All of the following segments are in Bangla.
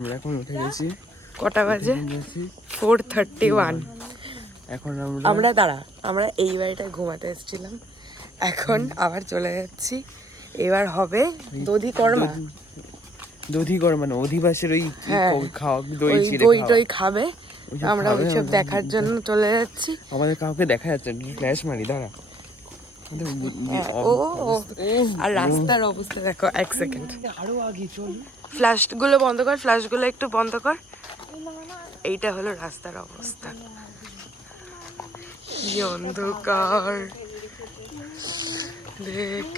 আমরা এখন উঠে গেছি। কটা বাজে? 4:31। এখন আমরা এই বাড়িটায় ঘুমাতে এসেছিলাম, এখন আবার চলে যাচ্ছি। এবার হবে দধিকর্মা। দধিকর্মা না, অধিবাসের ওই দই চিড়ে টই খাবে। আমরা ওইসব দেখার জন্য চলে যাচ্ছি। আমাদের কাউকে দেখা যাচ্ছে না, ফ্ল্যাশ মারি দাঁড়া। আর রাস্তার অবস্থা দেখো, এক সেকেন্ড। আরো আগে চল, ফ্ল্যাশগুলো বন্ধ কর, ফ্ল্যাশগুলো একটু বন্ধ কর। এইটা হলো রাস্তার অবস্থা, কি অন্ধকার দেখ।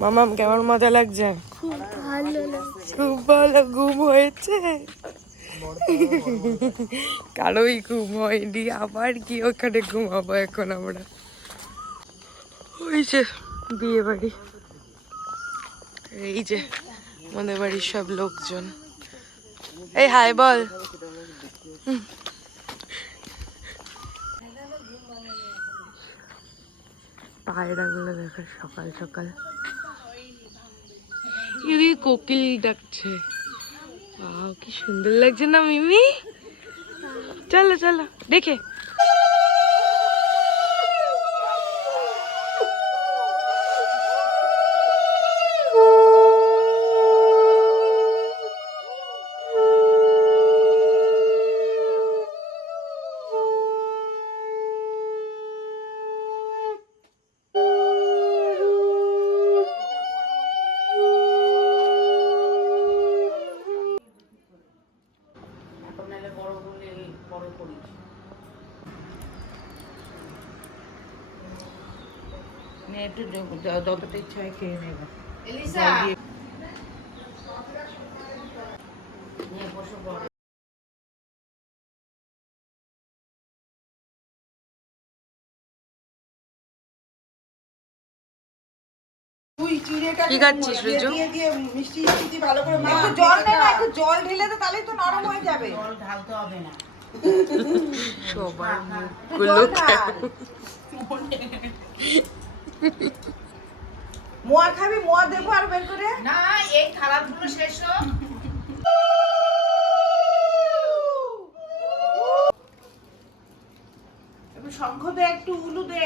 মামাম কেমন মজা লাগছে? খুব ভালো। ঘুম হয়েছে? কারোই ঘুম হয়নি, আবার কি ওখানে ঘুমাবো এখন আমরা। ওই যে বিয়ে বাড়ি, এই যে আমাদের বাড়ির সব লোকজন। এই হাই বল। পায়রাগুলো দেখো সকাল সকাল, কোকিল ডাকছে। কি সুন্দর লাগছে না মিমি? চলো চলো দেখে। একটু যতটা ইচ্ছা হয় খেয়ে নেবে। কি খাচ্ছিস রিজু? জল ঢেলে তো তাহলেই তো নরম হয়ে যাবে। জল ঢালতে হবে না, সবার মুখগুলো মোয়া খাবি? মোয়া দেবো আর বের করে? না, এই খাবারগুলো শেষ হোক। একটু শঙ্খ দে, একটু উলু দে।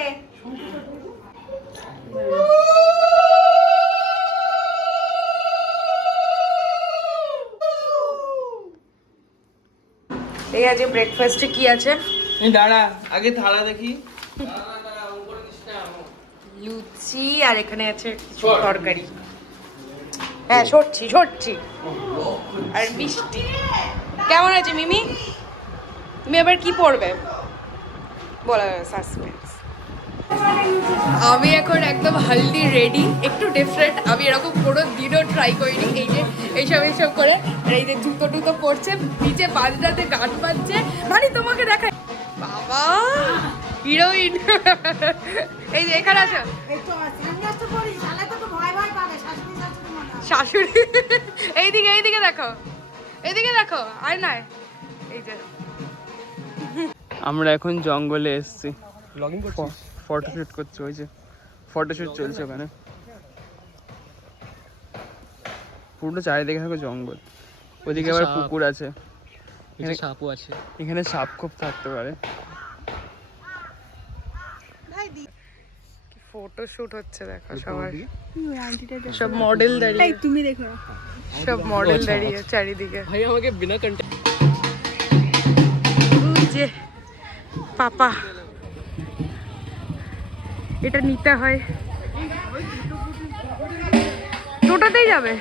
এই আজ ব্রেকফাস্টে কি আছে? দাঁড়া আগে থালা দেখি। লুচি, আর এখানে আছে কিছু তরকারি। হ্যাঁ সরছি আর মিষ্টি। কেমন আছে মিমি? তুমি এবার কি পড়বে বলা? সাসপেন্স। আমি এখন একদম হালদি রেডি, একটু ডিফারেন্ট। আমি এরকম কোনো দিনও ট্রাই করিনি। এই যে এইসব করে, আর এই যে জুতো টুতো পড়ছে, নিচে বাজনাতে গান বাজছে। মানে তোমাকে দেখাই, বাবা হিরোইন। এই যে এখানে আছো, শাশুড়ি। এইদিকে দেখো আর নাই। এই যে আমরা এখন জঙ্গলে এসেছি, ফটোশুট করছি। ওই যে ফটোশুট চলছে ওখানে, পুরো চারিদিকে থাকো জঙ্গল। ওইদিকে আবার পুকুর আছে, সাপও আছে। এখানে সাপ খুব থাকতে পারে। ফটোশুট হচ্ছে দেখো সবার, সব মডেল দাঁড়িয়ে। তুমি দেখো, সব মডেল দাঁড়িয়ে চারিদিকে। ভাই আমাকে বিনা কন্টেন্ট। যে পাপা, এটা নিতে হয়, টোটোতেই যাবে।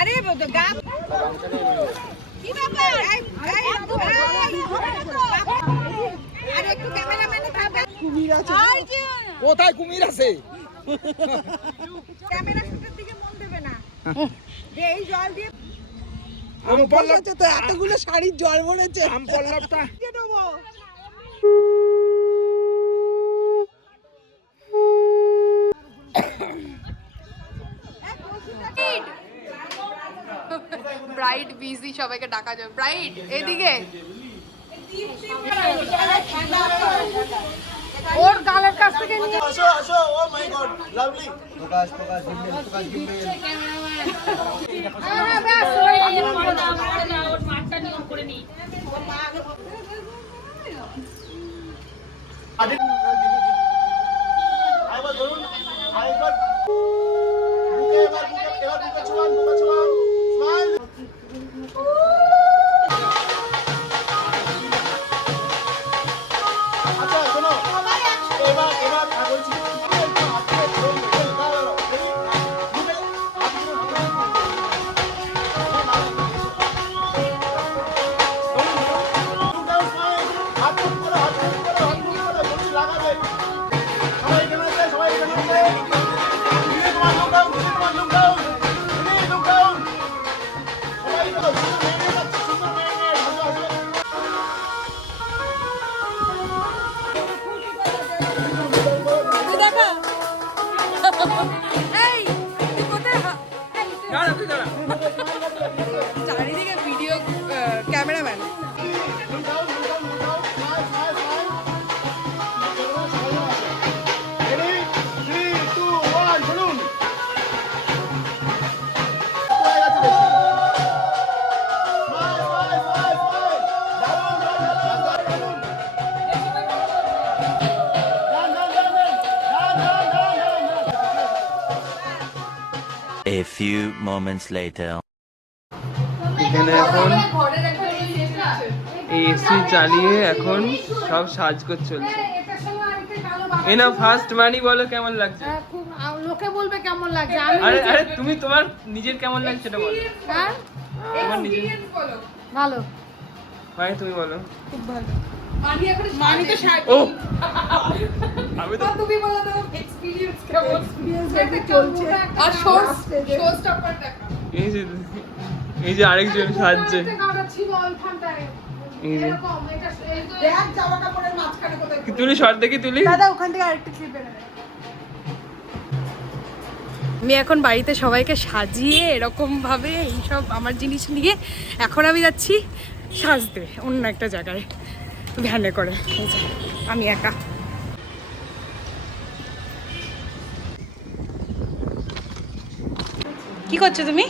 আরে গা কি ব্যাপার আরে একটু ক্যামেরাম্যানে থাকবে। কুমির আছে কোথায়? কুমির আছে ক্যামেরা শুটের দিকে মন দেবে না। এই জল দিয়ে আম পল্লব তো এতগুলো শাড়ির জল ভরেছে। আম পল্লবটা কে দেবো? ব্রাইড বিজি, সবাইকে ডাকা যাবে। ব্রাইড এদিকে, ওর গালের কাছ থেকে নিয়ে আসো আসো। ও মাই গড, লাভলি। প্রকাশ গিম্বে। ওর মাঠটা নিয়ম করে নি। আইবার ধরুন, আইবার বুকে, এবার বুকে ছোঁয়ান, স্মাইল। আচ্ছা শোনো, এবার বলছি চারিদিকে video cameraman. A few moments later. এখানে এখন এসি চালিয়ে এখন সব সাজগোজ চলছে। এনা ফার্স্ট মানি বলো কেমন লাগছে? খুব লোকে বলবে কেমন লাগছে। আরে আরে তুমি তোমার নিজের কেমন লাগছে এটা বলো। হ্যাঁ তোমার নিজের ভালো। ভাই তুমি বলো। খুব ভালো। মানি তো শাড়ি। ও আমি তো তুমি বলো তো এক্সপেরিয়েন্স কেমন? চলছে আর শো স্টপার দেখা। এই যে আরেকজন সাজছে। ছিল ওইখানটায় এই যে এরকম এটা দেখ জামা কাপড়ের মাঝখানে কোথায় তুলি শর্ট দেখি তুলি। দাদা ওখান থেকে আরেকটা ক্লিপ এনে দে। আমি এখন বাড়িতে সবাইকে সাজিয়ে এরকম ভাবে এইসব আমার জিনিস নিয়ে এখন আমি যাচ্ছি সাজতে অন্য একটা জায়গায় ভ্যানে করে। এই যে, আমি একা। কি করছো তুমি?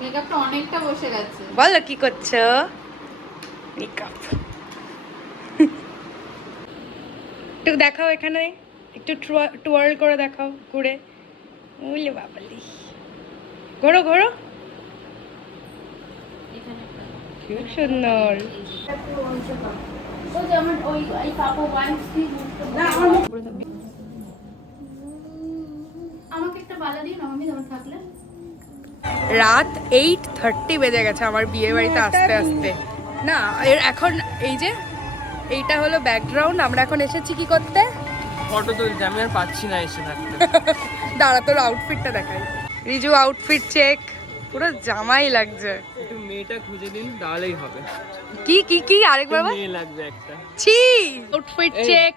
মেকআপটা অনেকটা বসে গেছে। বলো কি করছো? মেকআপ একটু দেখাও, এখানে একটু টুয়ার্ল করে দেখাও ঘুরে। উলে বাবালি, ঘোরো ঘোরো, খুব সুন্দর। ওই যে আমার ওই কাপড় ওয়াইন্স দিয়ে আমাকে একটা বালা দিও না মামি, তোমার থাকলে। রাত 8:30 বেজে গেছে আমার বিয়ে বাড়িতে আসতে আসতে। না এখন এই যে এইটা হলো ব্যাকগ্রাউন্ড। আমরা এখন এসেছি কি করতে? ফটো তুলতে। আমি আর পাচ্ছি না এসে থাকতে। দাঁড়া তোর আউটফিটটা দেখাই। রিজু আউটফিট চেক, পুরো জামাই লাগছে। একটু মেয়েটা খুঁজে দিন তাহলেই হবে। কি কি কি আরেকবার বল। মেয়ে লাগবে একটা। ছি, আউটফিট চেক।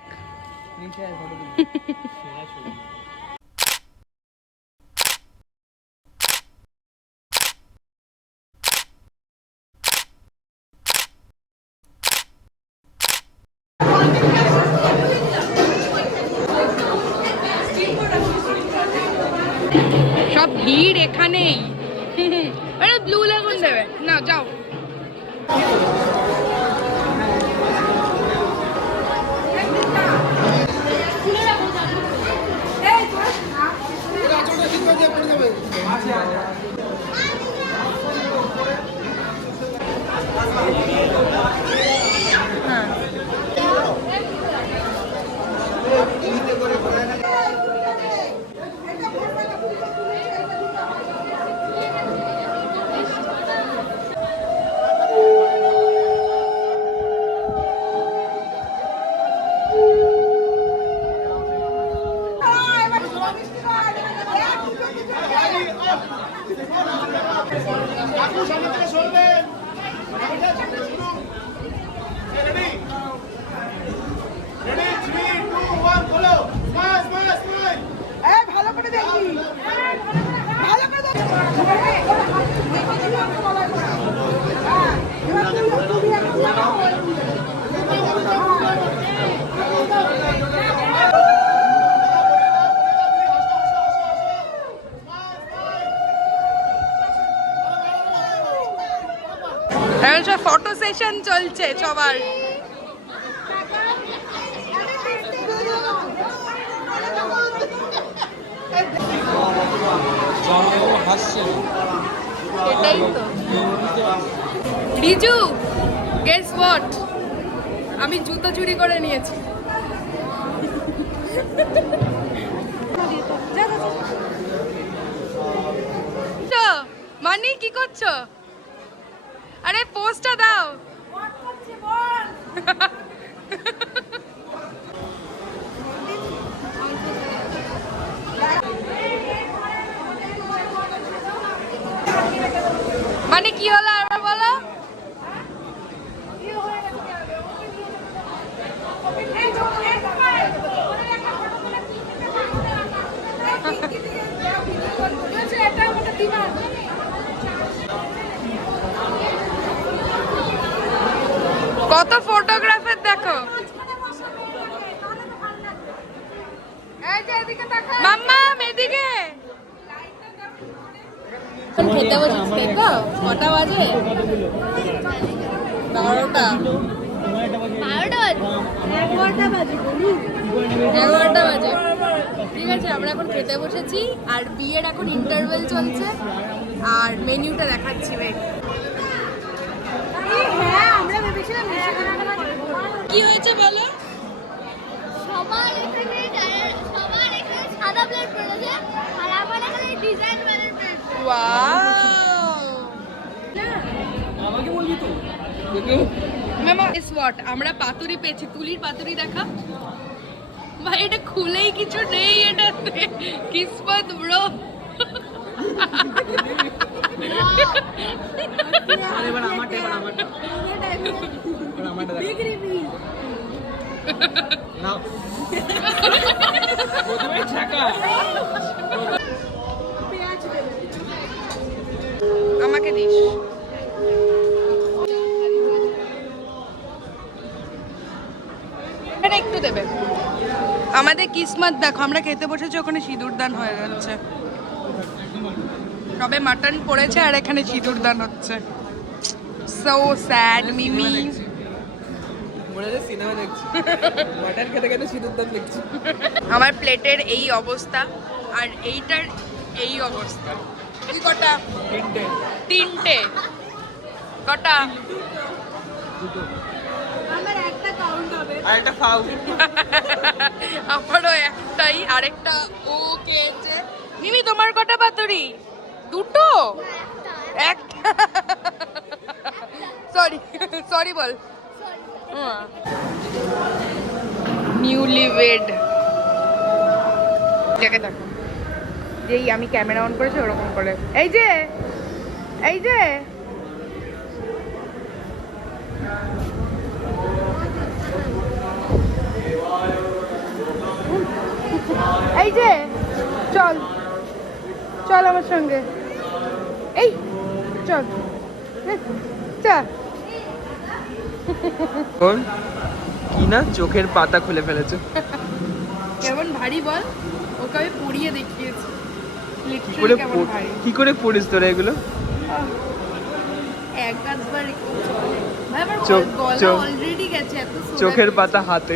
নিচে আর ফটো তুলি। সব ভিড় এখানেই। আরে ব্লু লাগুন দেবে না, যাও। ভালো করে দেখবি, ভালো করে দেখবি। ফটো সেশন চলছে সবার। এটাই তো রিজু, গেস হোয়াট, আমি জুতো চুরি করে নিয়েছি। মানি কি করছো? আরে পোস্টটা দাও। মানে কি হলো আবার বলো? কত ফটোগ্রাফার দেখো। মাম্মা এদিকে। খেতে বসেছি, দেখো কটা বাজে? 12টা। 11টা বাজে। ঠিক আছে, আমরা এখন খেতে বসেছি আর বিয়ের এখন ইন্টারভেল চলছে আর মেনুটা দেখাচ্ছি। কি হয়েছে বলো? সবার এখানে সাদা প্লেট পড়েছে আর আমার এখানে ডিজাইন প্লেট। ওয়াও, আমাকে বলবি তো? মামা ইস হোয়াট, আমরা পাতুরি পেয়েছি। তুলির পাতুরি দেখা ভাই, এটা খুলেই কিছু নেই, এটা কিসমত ব্রো। এবার আমারটা, এবার আমারটা, এবার আমারটা নাও। প্রথমে ছাকা। আমাকে দিস। এটা একটু দেবে। আমাদের কিসমত দেখো, আমরা খেতে বসেছি, ওখানে সিঁদুরদান হয়ে যাচ্ছে। সবে মাটন পড়েছে আর এখানে সিঁদুরদান হচ্ছে। সো স্যাড মিমি। মনে হচ্ছে সিনেমা দেখছি, মাটন খেতে খেতে সিঁদুরদান দেখছি। আমার প্লেটের এই অবস্থা আর এইটার এই অবস্থা। তুই কটা? তিনটে। কটা? আমার একটা কাউন্ট হবে। আর একটা ফাউ। আমারও একটাই, আরেকটা ও খেয়েছে। মিমি তোমার কটা পাতুরি? দুটো? একটা। সরি বল। নিউলি ওয়েড। দেখে দেখো, যেই আমি ক্যামেরা অন করেছি ওরকম করে। এই যে এই যে এই যে চল চল আমার সঙ্গে, এই চল চল। কি না চোখের পাতা খুলে ফেলেছে। কেমন ভারী বল, ওকে আমি পুড়িয়ে দেখিয়েছি। কি করে কেমন ভারী, কি করে পড়িস তোরা এগুলো? একবার ভাই আমার চোখ গলা চোখ অলরেডি গেছে এত সোজা চোখের করেছি। পাতা হাতে।